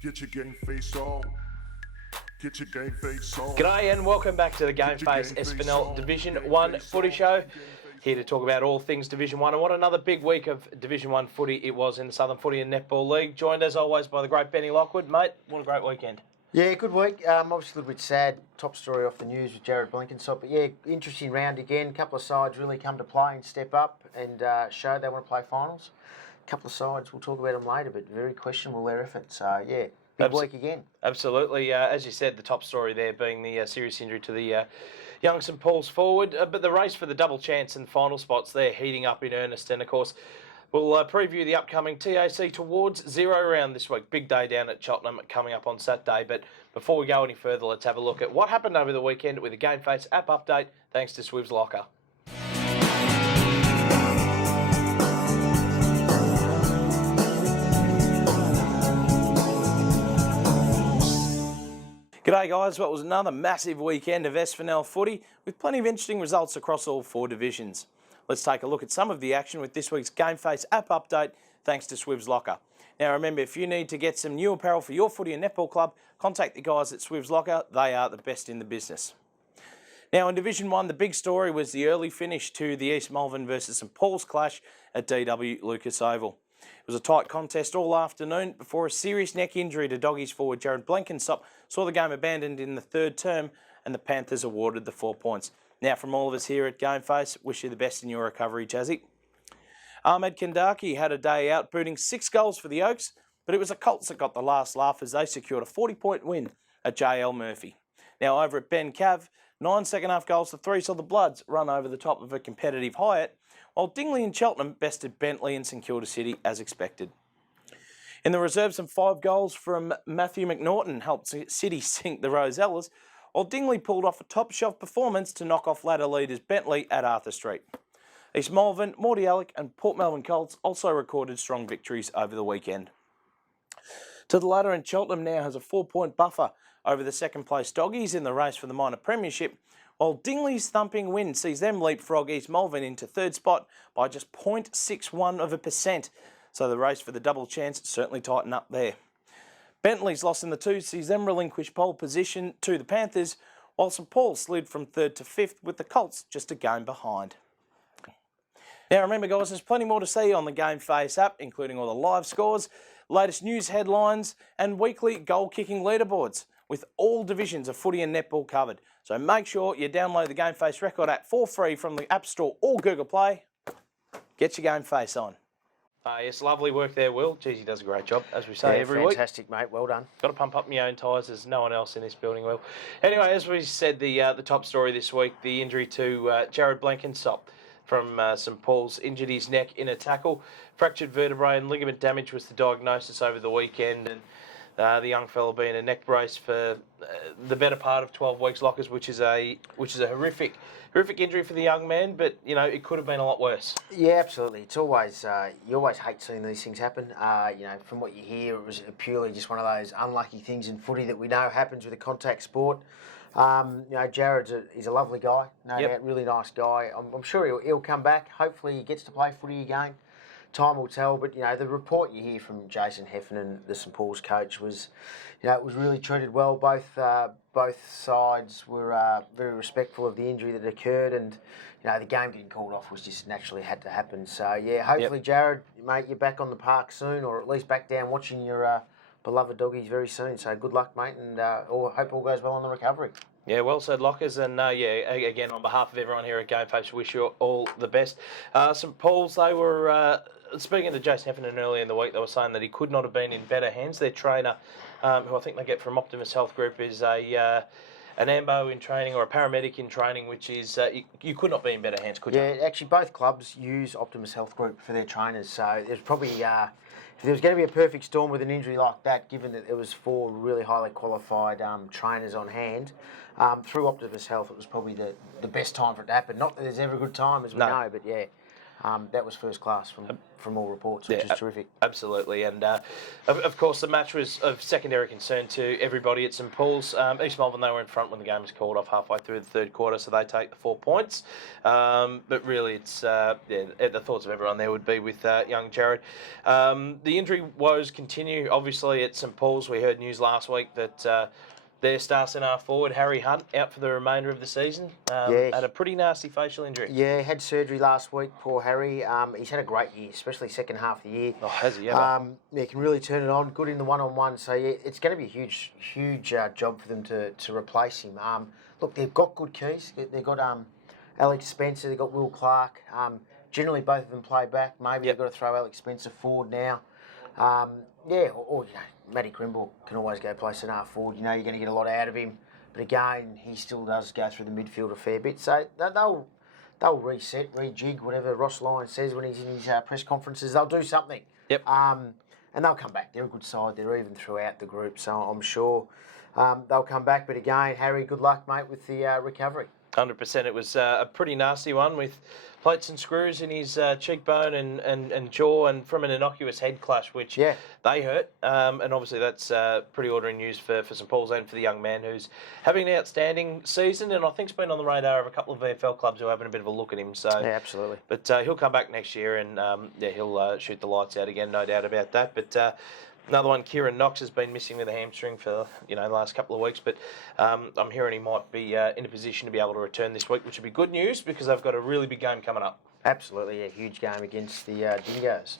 Get your GameFace on. Get your GameFace on. G'day and welcome back to the GameFace SFNL Division 1 footy show. Here to talk about all things Division 1 and what another big week of Division 1 footy it was in the Southern Footy and Netball League. Joined as always by the great Benny Lockwood. Mate, what a great weekend. Yeah, good week. Obviously a little bit sad. Top story off the news with Blenkinsop. But yeah, interesting round again. A couple of sides really come to play and step up and show they want to play finals. A couple of sides, we'll talk about them later, but very questionable their effort. So yeah, big week again. Absolutely. As you said, the top story there being the serious injury to the young St Paul's forward. But the race for the double chance and final spots, they're heating up in earnest. And of course, we'll preview the upcoming TAC Towards Zero round this week. Big day down at Cheltenham coming up on Saturday. But before we go any further, let's have a look at what happened over the weekend with the GameFace app update, thanks to Swiv's Locker. G'day guys, well, it was another massive weekend of SFNL footy with plenty of interesting results across all four divisions. Let's take a look at some of the action with this week's GameFace app update, thanks to Swiv's Locker. Now remember, if you need to get some new apparel for your footy and netball club, contact the guys at Swiv's Locker. They are the best in the business. Now in Division 1, the big story was the early finish to the East Malvern versus St Paul's clash at DW Lucas Oval. It was a tight contest all afternoon before a serious neck injury to Doggies forward Blenkinsop saw the game abandoned in the third term and the Panthers awarded the 4 points. Now from all of us here at GameFace, wish you the best in your recovery, Jazzy. Ahmed Kandaki had a day out, booting 6 goals for the Oaks, but it was the Colts that got the last laugh as they secured a 40-point win at JL Murphy. Now over at Ben Cav, 9 second-half goals to 3 saw the Bloods run over the top of a competitive Hyatt, while Dingley and Cheltenham bested Bentley and St Kilda City as expected. In the reserves, some 5 goals from Matthew McNaughton helped City sink the Rosellas, while Dingley pulled off a top-shelf performance to knock off ladder leaders Bentley at Arthur Street. East Malvern, Mordialloc and Port Melbourne Colts also recorded strong victories over the weekend. To the ladder, and Cheltenham now has a 4-point buffer over the second-place Doggies in the race for the minor premiership, while Dingley's thumping win sees them leapfrog East Malvern into third spot by just 0.61%. So the race for the double chance certainly tighten up there. Bentley's loss in the 2 sees them relinquish pole position to the Panthers, while St Paul slid from 3rd to 5th with the Colts just a game behind. Now remember guys, there's plenty more to see on the GameFace app, including all the live scores, latest news headlines and weekly goal-kicking leaderboards, with all divisions of footy and netball covered. So make sure you download the GameFace Record app for free from the App Store or Google Play. Get your GameFace on. Yes, lovely work there, Will. Geez, he does a great job, as we say every week. Fantastic, mate. Well done. Got to pump up my own tyres. There's no one else in this building, Will. Anyway, as we said, the top story this week, the injury to Blenkinsop from St Paul's, injured his neck in a tackle. Fractured vertebrae and ligament damage was the diagnosis over the weekend, and the young fella being a neck brace for the better part of 12 weeks, Lockers, which is a horrific injury for the young man. But you know, it could have been a lot worse. Yeah, absolutely. It's always you always hate seeing these things happen. You know, from what you hear, it was purely just one of those unlucky things in footy that we know happens with a contact sport. You know, he's a lovely guy, no doubt, really nice guy. I'm sure he'll come back. Hopefully, he gets to play footy again. Time will tell, but you know, the report you hear from Jason Heffernan, the St Paul's coach, was, you know, it was really treated well. Both sides were very respectful of the injury that occurred, and you know, the game getting called off was just naturally had to happen. So yeah, hopefully, Jared, mate, you're back on the park soon, or at least back down watching your beloved doggies very soon. So good luck, mate, and hope all goes well on the recovery. Yeah, well said, Lockers, and yeah, again, on behalf of everyone here at GameFace, wish you all the best. St Paul's, they were, speaking to Jason Heffernan earlier in the week, they were saying that he could not have been in better hands. Their trainer, who I think they get from Optimus Health Group, is an AMBO in training or a paramedic in training, which is, you could not be in better hands, could you? Yeah, actually both clubs use Optimus Health Group for their trainers, so there's probably, if there was going to be a perfect storm with an injury like that, given that it was 4 really highly qualified trainers on hand, through Optimus Health, it was probably the best time for it to happen. Not that there's ever a good time, as we know, but yeah. That was first class from all reports, which is terrific. Absolutely, and of course the match was of secondary concern to everybody at St Paul's. East Melbourne, they were in front when the game was called off halfway through the third quarter, so they take the 4 points. But really, it's the thoughts of everyone there would be with young Jared. The injury woes continue, obviously, at St Paul's. We heard news last week that their star centre forward, Harry Hunt, out for the remainder of the season. Had a pretty nasty facial injury. Yeah, had surgery last week, poor Harry. He's had a great year, especially second half of the year. Oh, has he ever? Yeah, can really turn it on. Good in the one-on-one. So, yeah, it's going to be a huge job for them to replace him. Look, they've got good keys. They've got Alex Spencer. They've got Will Clark. Generally, both of them play back. Maybe they've got to throw Alex Spencer forward now. Or you know, Matty Grimble can always go play centre forward. You know, you're going to get a lot out of him. But again, he still does go through the midfield a fair bit. So they'll reset, rejig, whatever Ross Lyons says when he's in his press conferences. They'll do something. Yep. And they'll come back. They're a good side. They're even throughout the group. So I'm sure they'll come back. But again, Harry, good luck, mate, with the recovery. 100%. It was a pretty nasty one with plates and screws in his cheekbone and jaw, and from an innocuous head clash, which they hurt. And obviously that's pretty ordinary news for St Paul's and for the young man who's having an outstanding season, and I think's been on the radar of a couple of VFL clubs who are having a bit of a look at him. So yeah, absolutely. But he'll come back next year, and he'll shoot the lights out again, no doubt about that. But another one, Kieran Knox, has been missing with a hamstring for the last couple of weeks, but I'm hearing he might be in a position to be able to return this week, which would be good news because they've got a really big game coming up. Absolutely, a huge game against the Dingoes.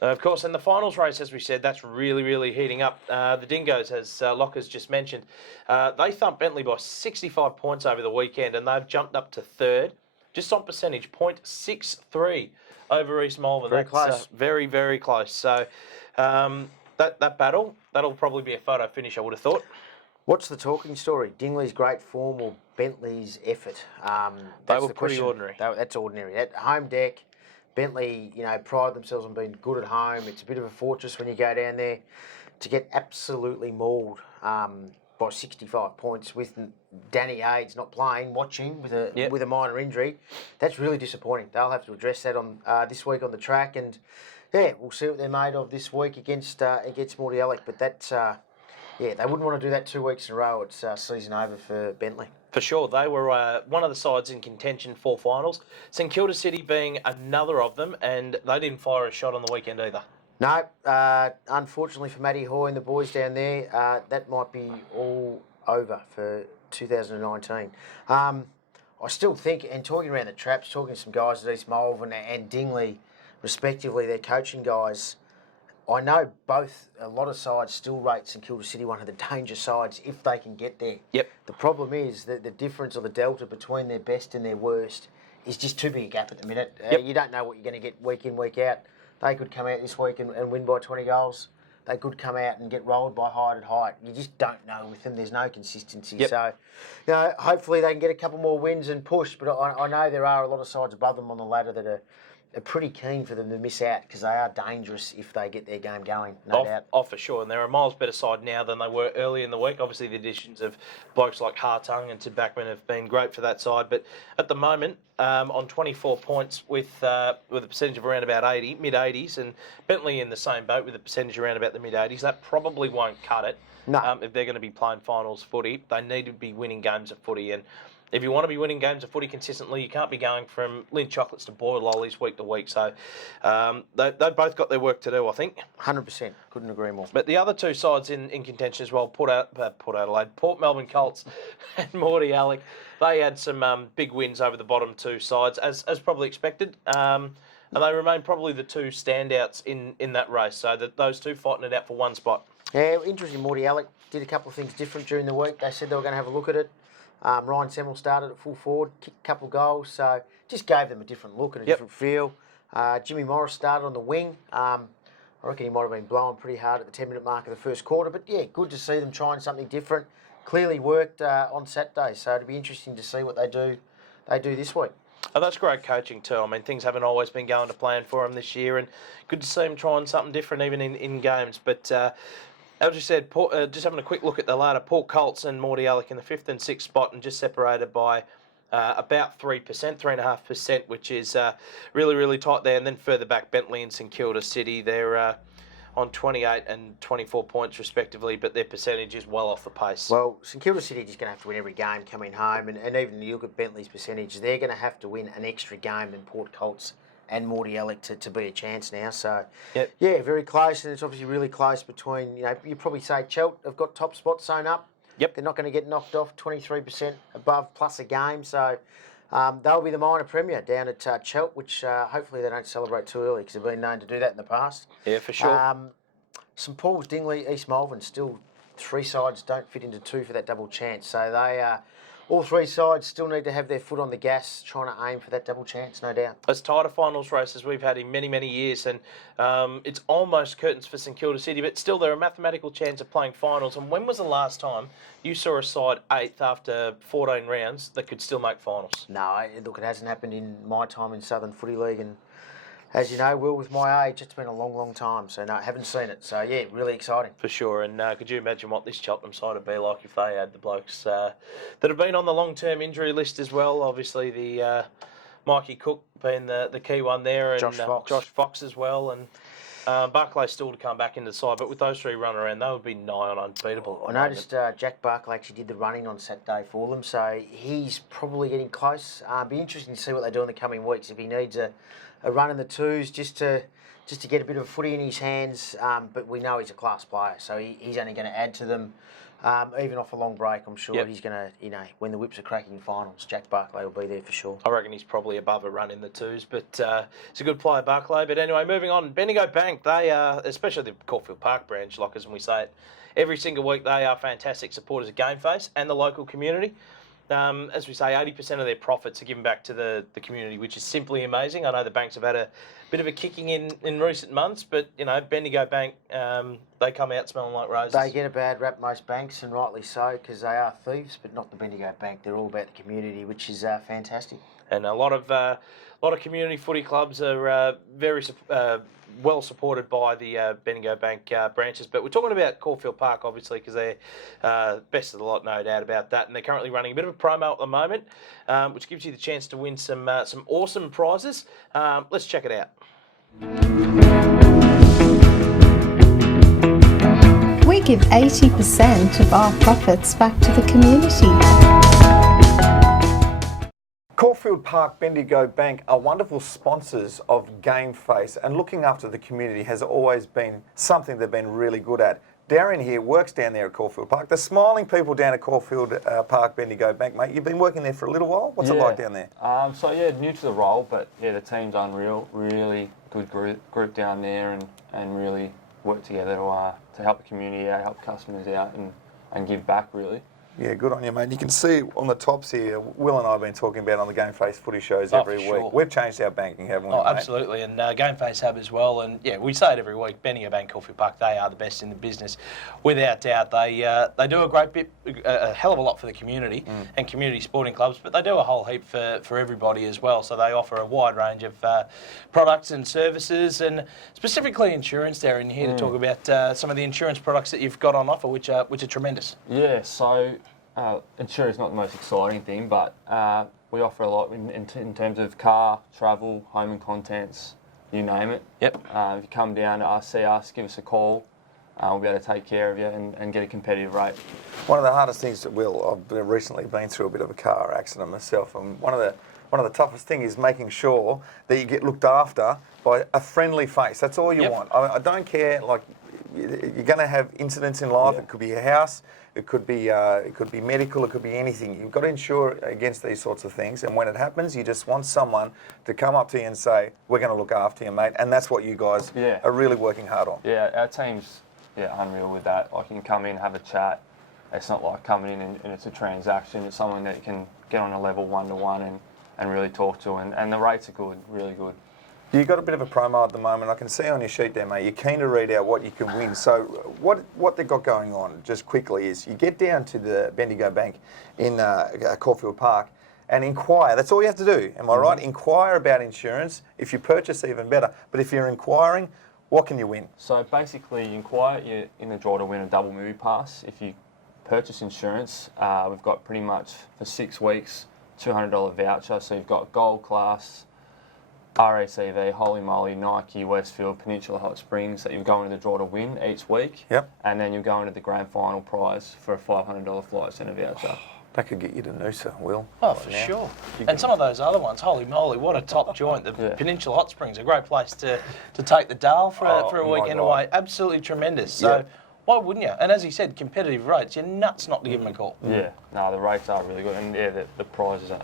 Of course, in the finals race, as we said, that's really heating up. The Dingoes, as Locker's just mentioned, they thumped Bentley by 65 points over the weekend, and they've jumped up to third, just on percentage, 0.63 over East Melbourne. Very close. Very close. So that battle, that'll probably be a photo finish, I would have thought. What's the talking story? Dingley's great form or Bentley's effort? They were pretty ordinary. That's ordinary. At home deck, Bentley, pride themselves on being good at home. It's a bit of a fortress when you go down there. To get absolutely mauled by 65 points with Danny Aids not playing, watching with a minor injury, that's really disappointing. They'll have to address that on this week on the track, and we'll see what they're made of this week against Mordialloc. But that's they wouldn't want to do that 2 weeks in a row. It's season over for Bentley. For sure. They were one of the sides in contention for finals. St Kilda City being another of them, and they didn't fire a shot on the weekend either. No, unfortunately for Matty Hoy and the boys down there, that might be all over for 2019. I still think, and talking around the traps, talking to some guys at East Melbourne and Dingley, respectively, their coaching guys, I know a lot of sides still rate St Kilda City one of the danger sides if they can get there. Yep. The problem is that the difference or the delta between their best and their worst is just too big a gap at the minute. You don't know what you're going to get week in, week out. They could come out this week and win by 20 goals. They could come out and get rolled by height at height. You just don't know with them. There's no consistency. Yep. So, hopefully they can get a couple more wins and push. But I know there are a lot of sides above them on the ladder that are pretty keen for them to miss out because they are dangerous if they get their game going, no doubt. Oh, for sure. And they're a miles better side now than they were early in the week. Obviously, the additions of blokes like Hartung and Sid Backman have been great for that side. But at the moment, on 24 points with a percentage of around about 80, mid-80s, and Bentley in the same boat with a percentage around about the mid-80s, that probably won't cut it. No. If they're going to be playing finals footy. They need to be winning games of footy. And if you want to be winning games of footy consistently, you can't be going from Lindt chocolates to boiled lollies week to week. So they've both got their work to do, I think. 100%. Couldn't agree more. But the other two sides in contention as well, Port Adelaide, Port Melbourne Colts and Mordialloc, they had some big wins over the bottom two sides, as probably expected. And they remain probably the two standouts in that race. So those two fighting it out for one spot. Yeah, interesting. Mordialloc did a couple of things different during the week. They said they were going to have a look at it. Ryan Semmel started at full forward, kicked a couple of goals, so just gave them a different look and a different feel. Jimmy Morris started on the wing. I reckon he might have been blowing pretty hard at the 10-minute mark of the first quarter, but yeah, good to see them trying something different. Clearly worked on Saturday, so it'll be interesting to see what they do this week. Oh, that's great coaching too. I mean, things haven't always been going to plan for them this year, and good to see them trying something different even in games. But as you said, just having a quick look at the ladder, Port Colts and Mordialloc in the 5th and 6th spot, and just separated by about 3%, 3.5%, which is really, really tight there. And then further back, Bentley and St Kilda City, they're on 28 and 24 points respectively, but their percentage is well off the pace. Well, St Kilda City are just going to have to win every game coming home, and even you look at Bentley's percentage, they're going to have to win an extra game than Port Colts and Mordialloc to be a chance now. So, yeah, very close, and it's obviously really close between, you probably say Chelt have got top spots sewn up. Yep. They're not going to get knocked off, 23% above plus a game, so they'll be the minor premier down at Chelt, which hopefully they don't celebrate too early because they've been known to do that in the past. Yeah, for sure. St Paul's, Dingley, East Malvern, still 3 sides don't fit into 2 for that double chance. So they, all 3 sides still need to have their foot on the gas, trying to aim for that double chance, no doubt. As tight a finals race as we've had in many, many years, and it's almost curtains for St Kilda City, but still they're a mathematical chance of playing finals. And when was the last time you saw a side 8th after 14 rounds that could still make finals? No, look, it hasn't happened in my time in Southern Footy League, and as you know, Will, with my age, it's been a long, long time. So, no, I haven't seen it. So, yeah, really exciting. For sure. And could you imagine what this Cheltenham side would be like if they had the blokes that have been on the long-term injury list as well? Obviously, the Mikey Cook being the key one there, and Josh Fox as well. And Barclay still to come back into the side. But with those 3 running around, they would be nigh on unbeatable. I noticed Jack Barclay actually did the running on Saturday for them. So, he's probably getting close. Be interesting to see what they do in the coming weeks. If he needs a run in the 2s just to get a bit of footy in his hands, but we know he's a class player, so he's only going to add to them. Even off a long break, I'm sure he's going to, when the whips are cracking finals, Jack Barclay will be there for sure. I reckon he's probably above a run in the 2s, but he's a good player, Barclay. But anyway, moving on, Bendigo Bank, they are, especially the Caulfield Park branch, Lockers, and we say it every single week, they are fantastic supporters of GameFace and the local community. As we say, 80% of their profits are given back to the community, which is simply amazing. I know the banks have had a bit of a kicking in recent months, but, Bendigo Bank, they come out smelling like roses. They get a bad rap, most banks, and rightly so, because they are thieves, but not the Bendigo Bank. They're all about the community, which is fantastic. And a lot of community footy clubs are very well supported by the Bendigo Bank branches. But we're talking about Caulfield Park, obviously, because they're best of the lot, no doubt about that. And they're currently running a bit of a promo at the moment, which gives you the chance to win some awesome prizes. Let's check it out. We give 80% of our profits back to the community. Caulfield Park Bendigo Bank are wonderful sponsors of GameFace, and looking after the community has always been something they've been really good at. Darren here works down there at Caulfield Park. The smiling people down at Caulfield Park Bendigo Bank, mate. You've been working there for a little while. What's it like down there? New to the role, but the team's unreal. Really good group down there, and really work together to help the community out, help customers out, and give back, really. Yeah, good on you, mate. You can see on the tops here, Will and I have been talking about on the GameFace footy shows every week. Sure. We've changed our banking, haven't we? Oh, mate? absolutely, and GameFace have as well. And yeah, we say it every week. Bendigo Bank, Caulfield Park, they are the best in the business, without doubt. They do a great bit, a hell of a lot for the community and community sporting clubs, but they do a whole heap for everybody as well. So they offer a wide range of products and services, and specifically insurance. Darren, you're here to talk about some of the insurance products that you've got on offer, which are tremendous. Yeah, so. Insurance is not the most exciting thing, but we offer a lot in terms of car, travel, home and contents, you name it. Yep. If you come down to us, see us, give us a call, we'll be able to take care of you and get a competitive rate. One of the hardest things, Will, I've recently been through a bit of a car accident myself, and one of the toughest things is making sure that you get looked after by a friendly face. That's all you want. I don't care, like, you're going to have incidents in life. It could be a house, it could be medical, it could be anything. You've got to insure against these sorts of things, and when it happens, you just want someone to come up to you and say, we're going to look after you, mate, and that's what you guys are really working hard on. Yeah, our team's unreal with that. Like, you can come in, have a chat. It's not like coming in and it's a transaction. It's someone that you can get on a level one-to-one and really talk to, and the rates are good, really good. You've got a bit of a promo at the moment. I can see on your sheet there, mate, you're keen to read out what you can win. So what they've got going on, just quickly, is you get down to the Bendigo Bank in Caulfield Park and inquire. That's all you have to do, am I right? Inquire about insurance. If you purchase, even better. But if you're inquiring, what can you win? So basically, you inquire, you're in the draw to win a double movie pass. If you purchase insurance, we've got pretty much for 6 weeks $200 voucher. So you've got Gold Class, RACV, Holy Moly, Nike, Westfield, Peninsula Hot Springs that you go into the draw to win each week. Yep. And then you go into the grand final prize for a $500 flight centre voucher. That could get you to Noosa, Will. Oh, for sure. And some of those other ones, holy moly, what a top joint. The Peninsula Hot Springs, a great place to take the Dale for a weekend away. Absolutely tremendous. So why wouldn't you? And as he said, competitive rates. You're nuts not to give them a call. Yeah, no, the rates are really good, and the prizes are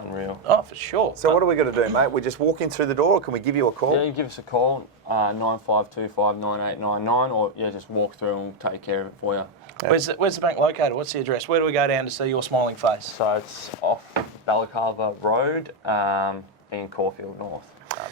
unreal. Oh, for sure. So what are we going to do, mate? We just walk in through the door, or can we give you a call? Yeah, you give us a call, 9525 9899, or just walk through and we'll take care of it for you. Where's the bank located? What's the address? Where do we go down to see your smiling face? So it's off Balaclava Road in Caulfield North.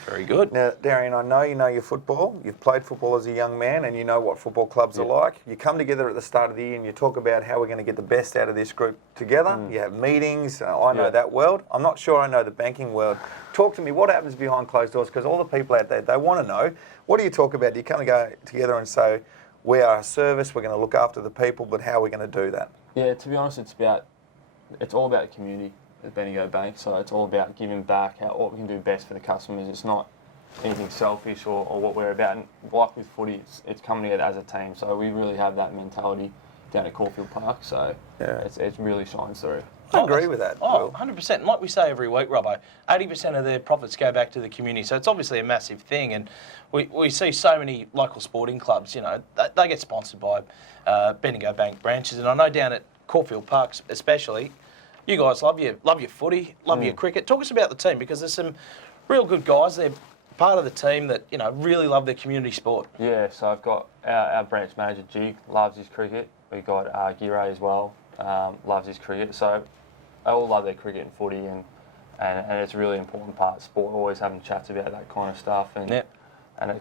Very good. Now, Darian, I know you know your football. You've played football as a young man and you know what football clubs are like. You come together at the start of the year and you talk about how we're going to get the best out of this group together. You have meetings. I know that world. I'm not sure I know the banking world. Talk to me. What happens behind closed doors? Because all the people out there, they want to know. What do you talk about? Do you come and go together and say, we are a service, we're going to look after the people, but how are we going to do that? Yeah, to be honest, it's all about the community at Bendigo Bank. So it's all about giving back, what we can do best for the customers. It's not anything selfish or what we're about. And like with footy, it's coming together as a team. So we really have that mentality down at Caulfield Park. So it really shines through. I agree with that. Oh, 100%. And like we say every week, Robbo, 80% of their profits go back to the community. So it's obviously a massive thing. And we see so many local sporting clubs, they get sponsored by Bendigo Bank branches. And I know down at Caulfield Park especially, you guys love your footy, love your cricket. Talk us about the team, because there's some real good guys. They're part of the team that, really love their community sport. Yeah, so I've got our branch manager, G, loves his cricket. We've got Giray as well, loves his cricket. So they all love their cricket and footy, and it's a really important part of sport, always having chats about that kind of stuff, and it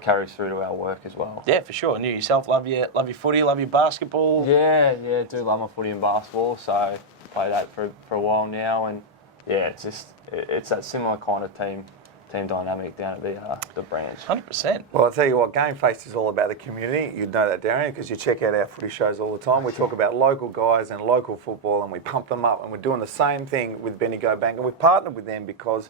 carries through to our work as well. Yeah, for sure. And you yourself love your footy, love your basketball? Yeah, do love my footy and basketball, so play that for a while now, and it's that similar kind of team dynamic down at the branch. 100%. Well, I'll tell you what, GameFace is all about the community. You'd know that, Darian, because you check out our footy shows all the time. We talk about local guys and local football, and we pump them up, and we're doing the same thing with Bendigo Bank, and we've partnered with them because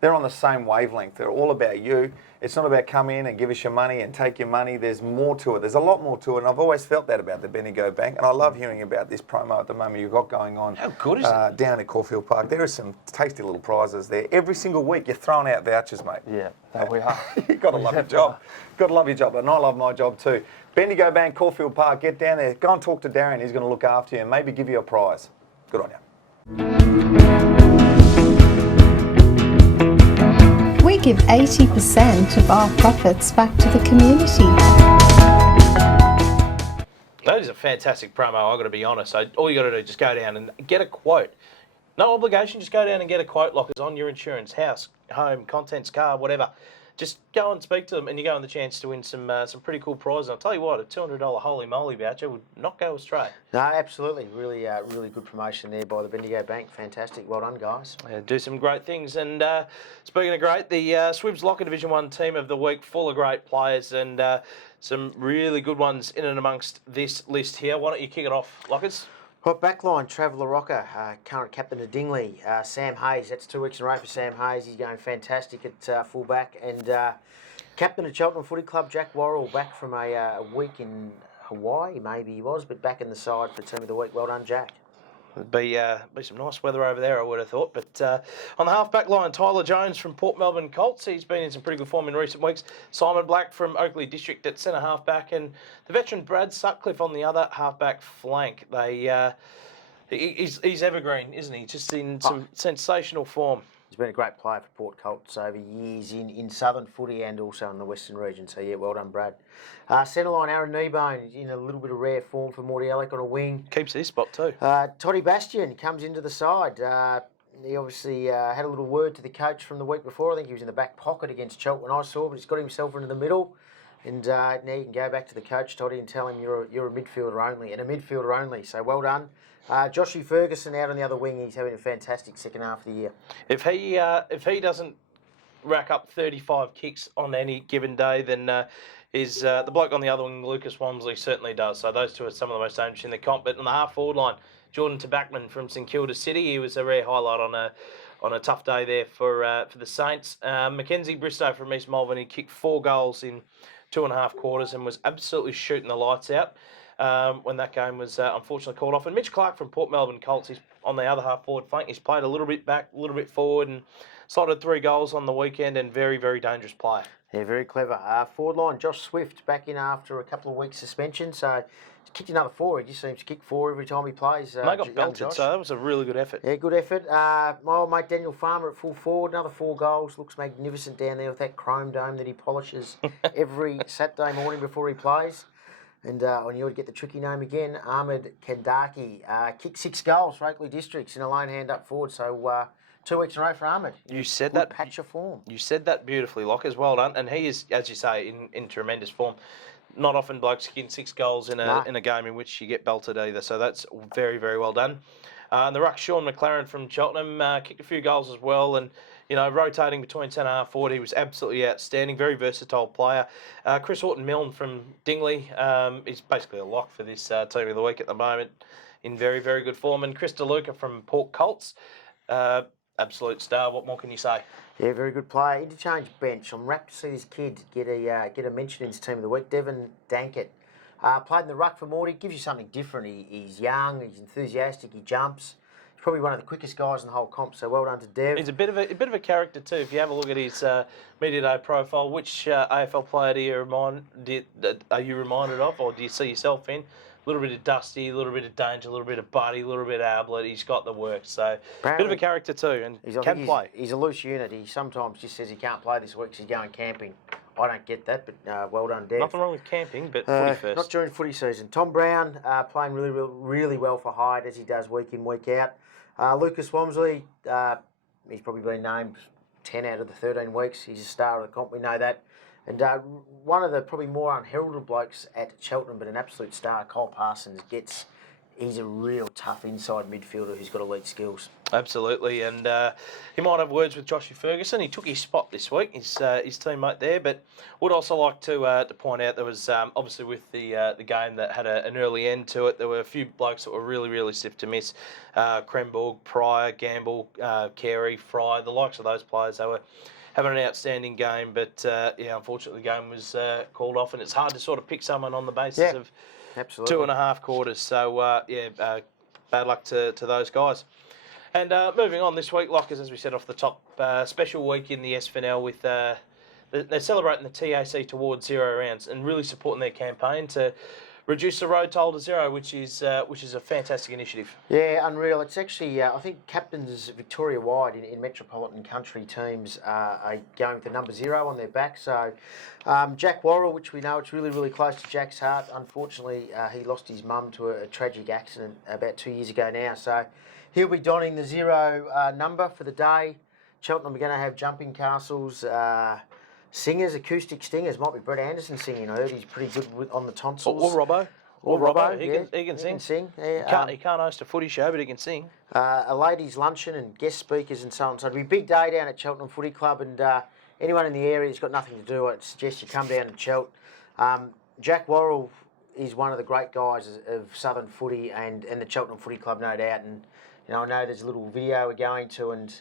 they're on the same wavelength. They're all about you. It's not about come in and give us your money and take your money. There's more to it. There's a lot more to it, and I've always felt that about the Bendigo Bank, and I love hearing about this promo at the moment you've got going on. How good is it? Down at Caulfield Park. There are some tasty little prizes there. Every single week you're throwing out vouchers, mate. Yeah, we are. You've got to love your job. Got to love your job, and I love my job too. Bendigo Bank, Caulfield Park, get down there. Go and talk to Darren. He's going to look after you and maybe give you a prize. Good on you. We give 80% of our profits back to the community. That is a fantastic promo, I've got to be honest. So all you got to do is just go down and get a quote. No obligation, just go down and get a quote like it's on your insurance, house, home, contents, car, whatever. Just go and speak to them, and you go on the chance to win some pretty cool prizes. I'll tell you what, a $200 holy moly voucher would not go astray. No, absolutely. Really good promotion there by the Bendigo Bank. Fantastic. Well done, guys. Yeah, do some great things. And speaking of great, the Swibs Locker Division 1 team of the week, full of great players and some really good ones in and amongst this list here. Why don't you kick it off, Lockers? Right, backline, Traveller Rocker, current captain of Dingley. Sam Hayes, that's 2 weeks in a row for Sam Hayes. He's going fantastic at fullback. And captain of Cheltenham Footy Club, Jack Worrell, back from a week in Hawaii, maybe he was, but back in the side for team of the week. Well done, Jack. It'd be some nice weather over there, I would have thought. But on the half-back line, Tyler Jones from Port Melbourne Colts. He's been in some pretty good form in recent weeks. Simon Black from Oakley District at centre half-back. And the veteran Brad Sutcliffe on the other half-back flank. He's evergreen, isn't he? Just in some sensational form. He's been a great player for Port Colts over years in Southern footy and also in the Western region. So, yeah, well done, Brad. Centre line, Aaron Kneebone, in a little bit of rare form for Morty Alec on a wing. Keeps his spot too. Toddy Bastian comes into the side. He obviously had a little word to the coach from the week before. I think he was in the back pocket against Cheltenham when I saw, but he's got himself into the middle. And now you can go back to the coach, Toddy, and tell him you're a midfielder only, and a midfielder only. So well done. Joshy Ferguson out on the other wing. He's having a fantastic second half of the year. If he doesn't rack up 35 kicks on any given day, then the bloke on the other wing, Lucas Wamsley, certainly does. So those two are some of the most dangerous in the comp. But on the half forward line, Jordan Tabachman from St Kilda City. He was a rare highlight on a tough day there for the Saints. Mackenzie Bristow from East Malvern, he kicked 4 goals in 2.5 quarters and was absolutely shooting the lights out when that game was unfortunately called off. And Mitch Clark from Port Melbourne Colts, he's on the other half forward flank. He's played a little bit back, a little bit forward, and slotted 3 goals on the weekend, and very, very dangerous player. Yeah, very clever. Forward line, Josh Swift back in after a couple of weeks suspension, so he's kicked another 4. He just seems to kick 4 every time he plays. They got belted, so that was a really good effort. Yeah, good effort. My old mate Daniel Farmer at full forward, another 4 goals. Looks magnificent down there with that chrome dome that he polishes every Saturday morning before he plays. And on you would get the tricky name again, Ahmed Kendaki. Kicked 6 goals for Oakley Districts in a lone hand up forward, so 2 weeks in a row for Ahmed. You said good that patch of form. You said that beautifully, Lockers. Well done. And he is, as you say, in tremendous form. Not often blokes kick 6 goals in a game in which you get belted either. So that's very, very well done. And the ruck, Sean McLaren from Cheltenham, kicked a few goals as well. And, you know, rotating between centre half forward, he was absolutely outstanding. Very versatile player. Chris Horton-Milne from Dingley is basically a lock for this team of the week at the moment. In very, very good form. And Chris DeLuca from Port Colts. Absolute star. What more can you say? Yeah, very good player. Interchange bench. I'm rapt to see this kid get a mention in his team of the week. Devon Dankett. Played in the ruck for Morty. Gives you something different. He's young. He's enthusiastic. He jumps. He's probably one of the quickest guys in the whole comp. So well done to Dev. He's a bit of a character too. If you have a look at his media day profile, which AFL player are you reminded of, or do you see yourself in? A little bit of Dusty, a little bit of Danger, a little bit of Buddy, a little bit of Ablett. He's got the work. So apparently, bit of a character too, and can play. He's a loose unit. He sometimes just says he can't play this week because he's going camping. I don't get that, but well done, Dev. Nothing wrong with camping, but footy first. Not during footy season. Tom Brown playing really well for Hyde, as he does week in, week out. Lucas Wamsley, he's probably been named 10 out of the 13 weeks. He's a star of the comp, we know that. And one of the probably more unheralded blokes at Cheltenham, but an absolute star, Cole Parsons, he's a real tough inside midfielder who's got elite skills. Absolutely, and he might have words with Joshy Ferguson. He took his spot this week, his teammate there. But would also like to point out there was obviously with the game that had an early end to it. There were a few blokes that were really stiff to miss. Kremborg, Pryor, Gamble, Carey, Fry, the likes of those players. They were having an outstanding game, but unfortunately the game was called off, and it's hard to sort of pick someone on the basis of absolutely 2.5 quarters. So bad luck to those guys. And moving on this week, Lockers, as we said off the top, special week in the SFNL with they're celebrating the TAC towards 0 rounds and really supporting their campaign to reduce the road toll to 0, which is a fantastic initiative. Yeah, unreal. It's actually, I think captains Victoria-wide in metropolitan country teams are going with the number 0 on their back. So Jack Worrell, which we know it's really close to Jack's heart. Unfortunately, he lost his mum to a tragic accident about 2 years ago now. So he'll be donning the 0 number for the day. Cheltenham are going to have jumping castles, singers, acoustic singers. Might be Brett Anderson singing. I heard he's pretty good on the tonsils. Or Robbo. He can sing. Yeah. He can't host a footy show, but he can sing. A ladies' luncheon and guest speakers and so on. So it'll be a big day down at Cheltenham Footy Club, and anyone in the area who's got nothing to do, I'd suggest you come down and Chelt. Jack Worrell is one of the great guys of Southern footy and the Cheltenham Footy Club, no doubt. And I know there's a little video we're going to, and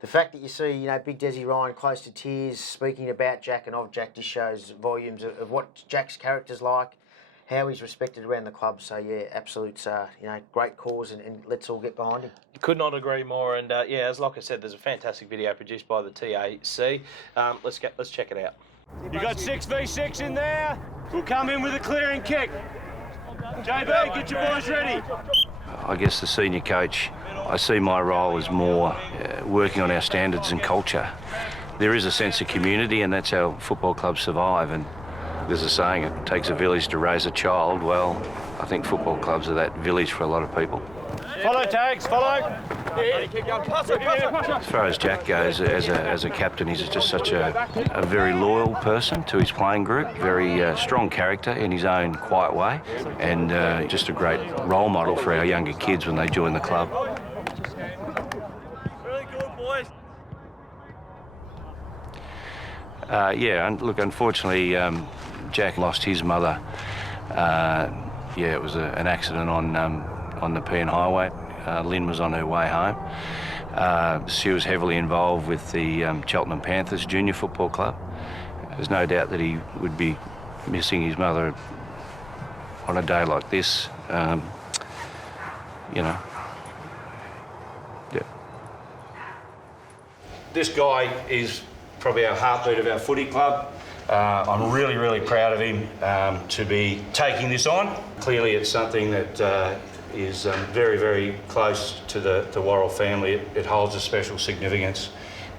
the fact that you see, Big Desi Ryan close to tears speaking about Jack and of Jack just shows volumes of what Jack's character's like, how he's respected around the club. So yeah, absolute, great cause, and let's all get behind him. Could not agree more. And as Locker said, there's a fantastic video produced by the TAC. Let's check it out. You got 6v6 in there. We'll come in with a clearing kick. JB, get your boys ready. I guess the senior coach, I see my role as more working on our standards and culture. There is a sense of community, and that's how football clubs survive. And there's a saying, it takes a village to raise a child. Well, I think football clubs are that village for a lot of people. Follow, Tags, follow. As far as Jack goes, as a captain, he's just such a very loyal person to his playing group, very strong character in his own quiet way, and just a great role model for our younger kids when they join the club. Really good, boys. And look, unfortunately, Jack lost his mother. It was an accident on on the Pean Highway. Lynn was on her way home. She was heavily involved with the Cheltenham Panthers Junior Football Club. There's no doubt that he would be missing his mother on a day like this. You know. Yeah. This guy is probably our heartbeat of our footy club. I'm really, really proud of him to be taking this on. Clearly it's something that is very, very close to the Worrell family. It holds a special significance.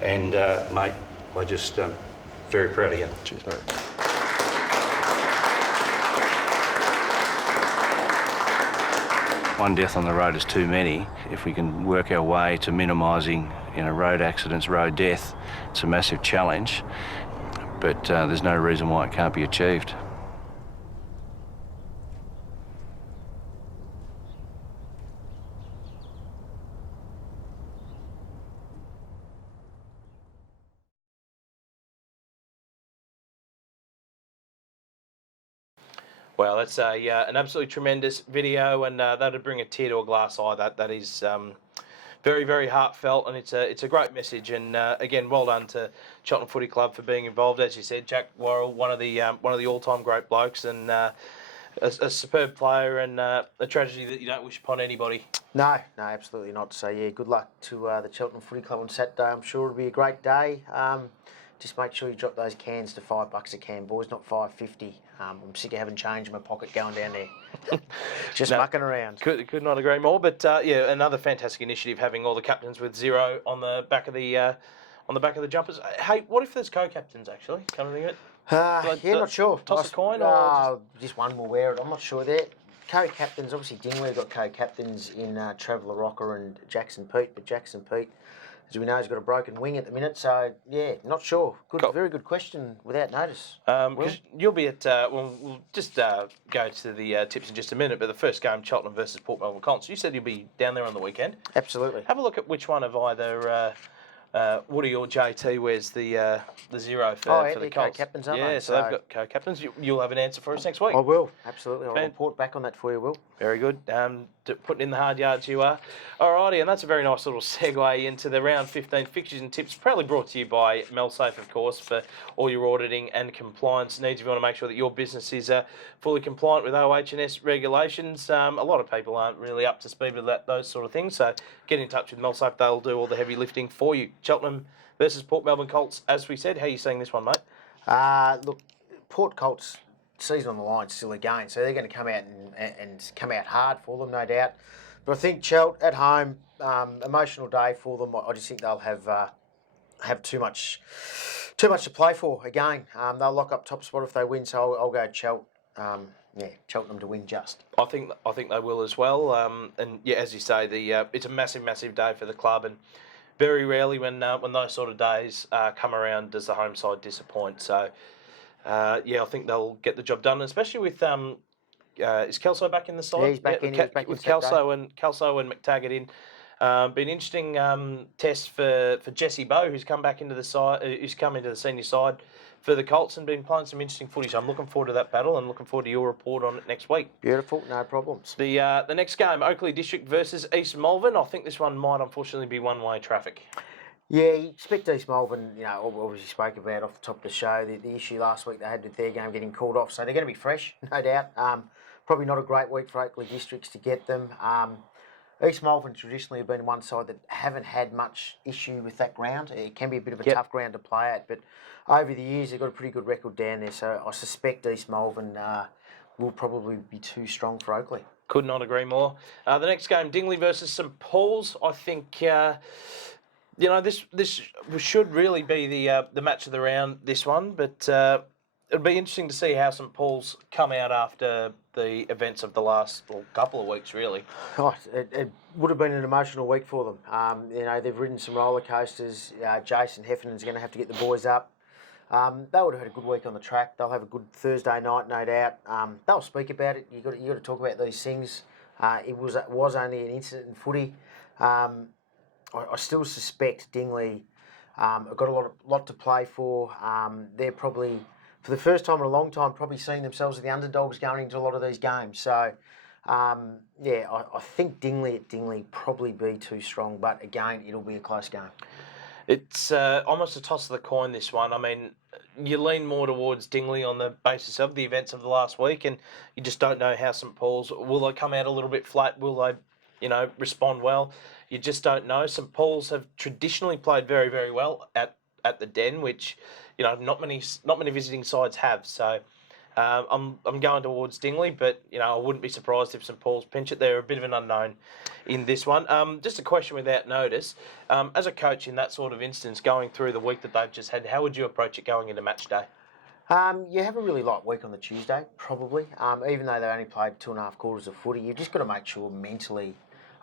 And mate, I just very proud of you. Cheers, mate. One death on the road is too many. If we can work our way to minimising, road accidents, road death, it's a massive challenge. But there's no reason why it can't be achieved. Well, that's an absolutely tremendous video, and that'd bring a tear to a glass eye. That is very, very heartfelt, and it's a great message. And again, well done to Cheltenham Footy Club for being involved. As you said, Jack Worrell, one of the all-time great blokes, and a superb player, and a tragedy that you don't wish upon anybody. No, absolutely not. So yeah, good luck to the Cheltenham Footy Club on Saturday. I'm sure it'll be a great day. Just make sure you drop those cans to $5 a can, boys, not $5.50. I'm sick of having change in my pocket going down there. Just mucking around. Could not agree more. But yeah, another fantastic initiative, having all the captains with zero on the back of the jumpers. Hey, what if there's co-captains actually? Kind of thing. Not sure. Toss a coin or just one will wear it. I'm not sure there. Co-captains, obviously Dingley got co-captains in Traveller Rocker and Jackson Pete, but Jackson Pete, as we know, has got a broken wing at the minute, so yeah, not sure. Very good question without notice. Because you'll be at, we'll just go to the tips in just a minute, but the first game, Cheltenham versus Port Melbourne Colts, you said you'll be down there on the weekend. Absolutely. Have a look at which one of either Woody or JT wears the zero for the Colts. Co-captains, aren't yeah, they? so they've got co-captains. You'll have an answer for us next week. I will, absolutely. I'll report back on that for you, Will. Very good. Putting in the hard yards you are. Alrighty, and that's a very nice little segue into the round 15 fixtures and tips, proudly brought to you by MelSafe, of course, for all your auditing and compliance needs. If you want to make sure that your business is fully compliant with OH&S regulations, a lot of people aren't really up to speed with those sort of things, so get in touch with MelSafe. They'll do all the heavy lifting for you. Cheltenham versus Port Melbourne Colts, as we said. How are you seeing this one, mate? Look, Port Colts, season on the line, still again, so they're going to come out and come out hard for them, no doubt. But I think Chelt at home, emotional day for them. I just think they'll have too much to play for again. They'll lock up top spot if they win, so I'll go Chelt. Cheltenham to win just. I think they will as well. And yeah, as you say, it's a massive, massive day for the club, and very rarely when those sort of days come around does the home side disappoint. So I think they'll get the job done, especially with is Kelso back in the side? Yeah, he's back in. He's back with Kelso and McTaggart in. Been an interesting test for Jesse Bowe, who's come back into the side, who's come into the senior side for the Colts and been playing some interesting footy. So I'm looking forward to that battle and looking forward to your report on it next week. Beautiful, no problems. The next game, Oakleigh District versus East Malvern. I think this one might unfortunately be one-way traffic. Yeah, you expect East Malvern, obviously spoke about off the top of the show, the issue last week they had with their game getting called off. So they're going to be fresh, no doubt. Probably not a great week for Oakleigh Districts to get them. East Malvern traditionally have been one side that haven't had much issue with that ground. It can be a bit of a tough ground to play at, but over the years they've got a pretty good record down there. So I suspect East Malvern will probably be too strong for Oakleigh. Could not agree more. The next game, Dingley versus St Paul's. I think this should really be the match of the round. This one, but it'll be interesting to see how St Paul's come out after the events of the last couple of weeks, really. Oh, it would have been an emotional week for them. They've ridden some roller coasters. Jason Heffernan's going to have to get the boys up. They would have had a good week on the track. They'll have a good Thursday night, no doubt. They'll speak about it. You got to talk about these things. It was only an incident in footy. I still suspect Dingley have got a lot to play for. They're probably, for the first time in a long time, probably seeing themselves as the underdogs going into a lot of these games. So I think Dingley at Dingley probably be too strong, but again, it'll be a close game. It's almost a toss of the coin, this one. I mean, you lean more towards Dingley on the basis of the events of the last week, and you just don't know how St Paul's, will they come out a little bit flat? Will they, respond well? You just don't know. St Paul's have traditionally played very, very well at the Den, which, not many visiting sides have. So I'm going towards Dingley, but I wouldn't be surprised if St Paul's pinch it. They're a bit of an unknown in this one. Just a question without notice. As a coach in that sort of instance, going through the week that they've just had, how would you approach it going into match day? You have a really light week on the Tuesday, probably. Even though they only played 2.5 quarters of footy, you've just got to make sure mentally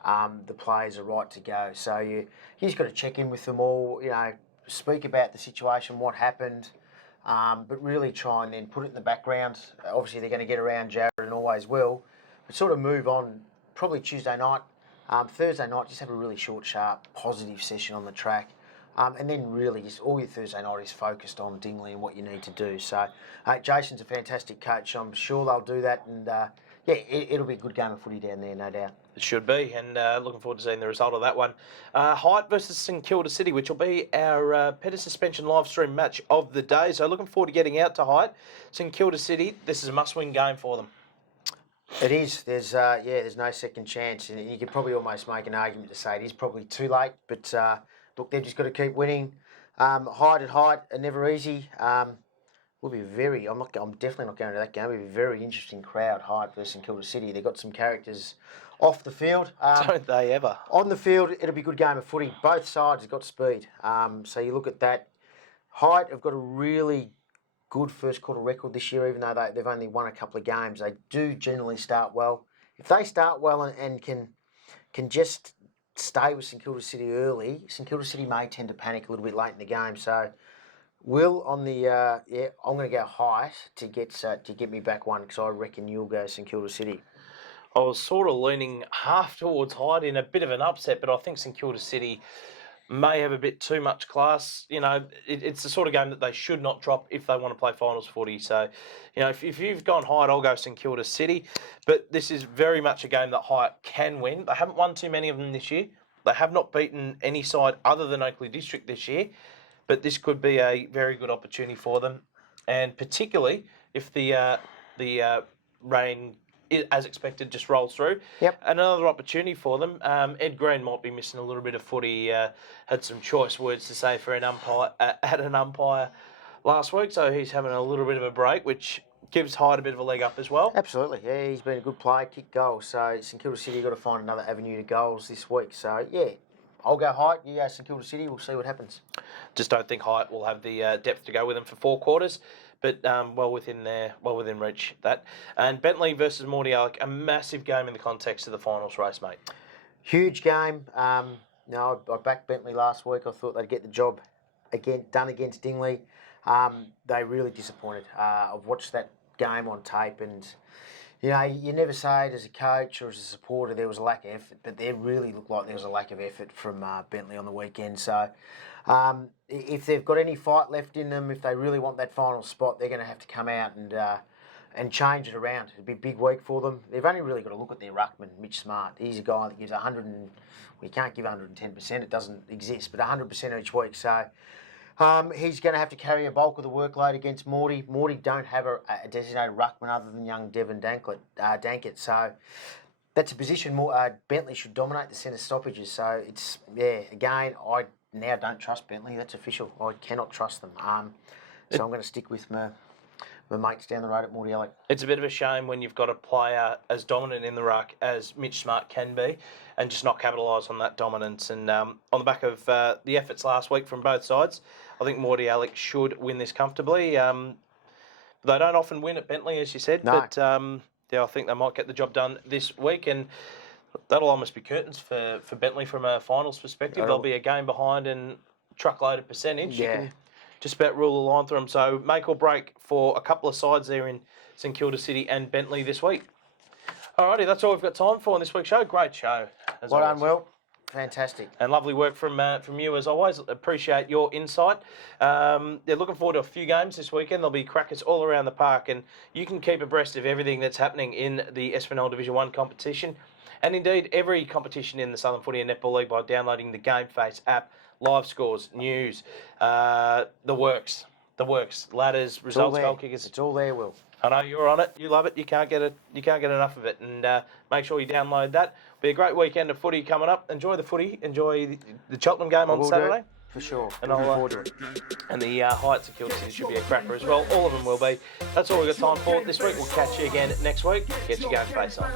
the players are right to go. So you just got to check in with them all, speak about the situation, what happened, but really try and then put it in the background. Obviously, they're going to get around Jared and always will, but sort of move on probably Tuesday night. Thursday night, just have a really short, sharp, positive session on the track. And then really just all your Thursday night is focused on Dingley and what you need to do. So Jason's a fantastic coach. I'm sure they'll do that. And it'll be a good game of footy down there, no doubt. It should be, and looking forward to seeing the result of that one. Height versus St Kilda City, which will be our Petty Suspension live stream match of the day. So looking forward to getting out to Height. St Kilda City, this is a must-win game for them. It is. There's no second chance. And you could probably almost make an argument to say it is probably too late. But look, they've just got to keep winning. Height are never easy. Will be very. I'm definitely not going to that game. It'll be a very interesting crowd. Height versus St Kilda City. They've got some characters off the field. Don't they ever? On the field, it'll be a good game of footy. Both sides have got speed. So you look at that. Height have got a really good first quarter record this year, even though they've only won a couple of games. They do generally start well. If they start well and can just stay with St Kilda City early, St Kilda City may tend to panic a little bit late in the game. So, Will on the I'm going to go Height to get me back one because I reckon you'll go St Kilda City. I was sort of leaning half towards Height in a bit of an upset, but I think St Kilda City may have a bit too much class. It's the sort of game that they should not drop if they want to play finals footy. So, if you've gone Height, I'll go St Kilda City. But this is very much a game that Height can win. They haven't won too many of them this year. They have not beaten any side other than Oakleigh District this year. But this could be a very good opportunity for them. And particularly if the rain, as expected, just rolls through. Yep. Another opportunity for them. Ed Green might be missing a little bit of footy. Had some choice words to say for an umpire last week, so he's having a little bit of a break, which gives Hyde a bit of a leg up as well. Absolutely, yeah. He's been a good player, kicked goals. So St Kilda City got to find another avenue to goals this week. So yeah, I'll go Hyde. You go St Kilda City. We'll see what happens. Just don't think Hyde will have the depth to go with them for 4 quarters. But well within reach that. And Bentley versus Morty Alec, a massive game in the context of the finals race, mate. Huge game. I backed Bentley last week. I thought they'd get the job done against Dingley. They really disappointed. I've watched that game on tape, and you never say it as a coach or as a supporter there was a lack of effort, but there really looked like there was a lack of effort from Bentley on the weekend. So if they've got any fight left in them, if they really want that final spot, they're going to have to come out and change it around. It'll be a big week for them. They've only really got to look at their ruckman, Mitch Smart. He's a guy that gives 100, we can't give 110%, it doesn't exist, but 100% each week. So he's going to have to carry a bulk of the workload against Morty. Morty don't have a designated ruckman other than young Devon Dankett. So that's a position Bentley should dominate the centre stoppages. So it's, again, I now don't trust Bentley. That's official. I cannot trust them. So I'm going to stick with my mates down the road at Morty Alec. It's a bit of a shame when you've got a player as dominant in the ruck as Mitch Smart can be and just not capitalise on that dominance. And on the back of the efforts last week from both sides, I think Morty Alec should win this comfortably. They don't often win at Bentley, as you said, no. But I think they might get the job done this week. And that'll almost be curtains for Bentley from a finals perspective. They'll be a game behind and truckload of percentage. Yeah. You can just about rule the line through them. So make or break for a couple of sides there in St Kilda City and Bentley this week. Alrighty, that's all we've got time for on this week's show. Great show. Well done, Will. Fantastic. And lovely work from you as always. Appreciate your insight. They're looking forward to a few games this weekend. There'll be crackers all around the park, and you can keep abreast of everything that's happening in the SFNL Division 1 competition, and indeed every competition in the Southern Footy and Netball League by downloading the GameFace app. Live scores, news, the works, ladders, results, goal kickers. It's all there, Will. I know you're on it. You love it. You can't get enough of it. And make sure you download that. Be a great weekend of footy coming up. Enjoy the footy. Enjoy the Cheltenham game on Saturday. For sure. And Looking forward to it. And the Heights of Kilda City should be a cracker as well. All of them will be. That's all we've got time for this week. We'll catch you again next week. Get your game face on.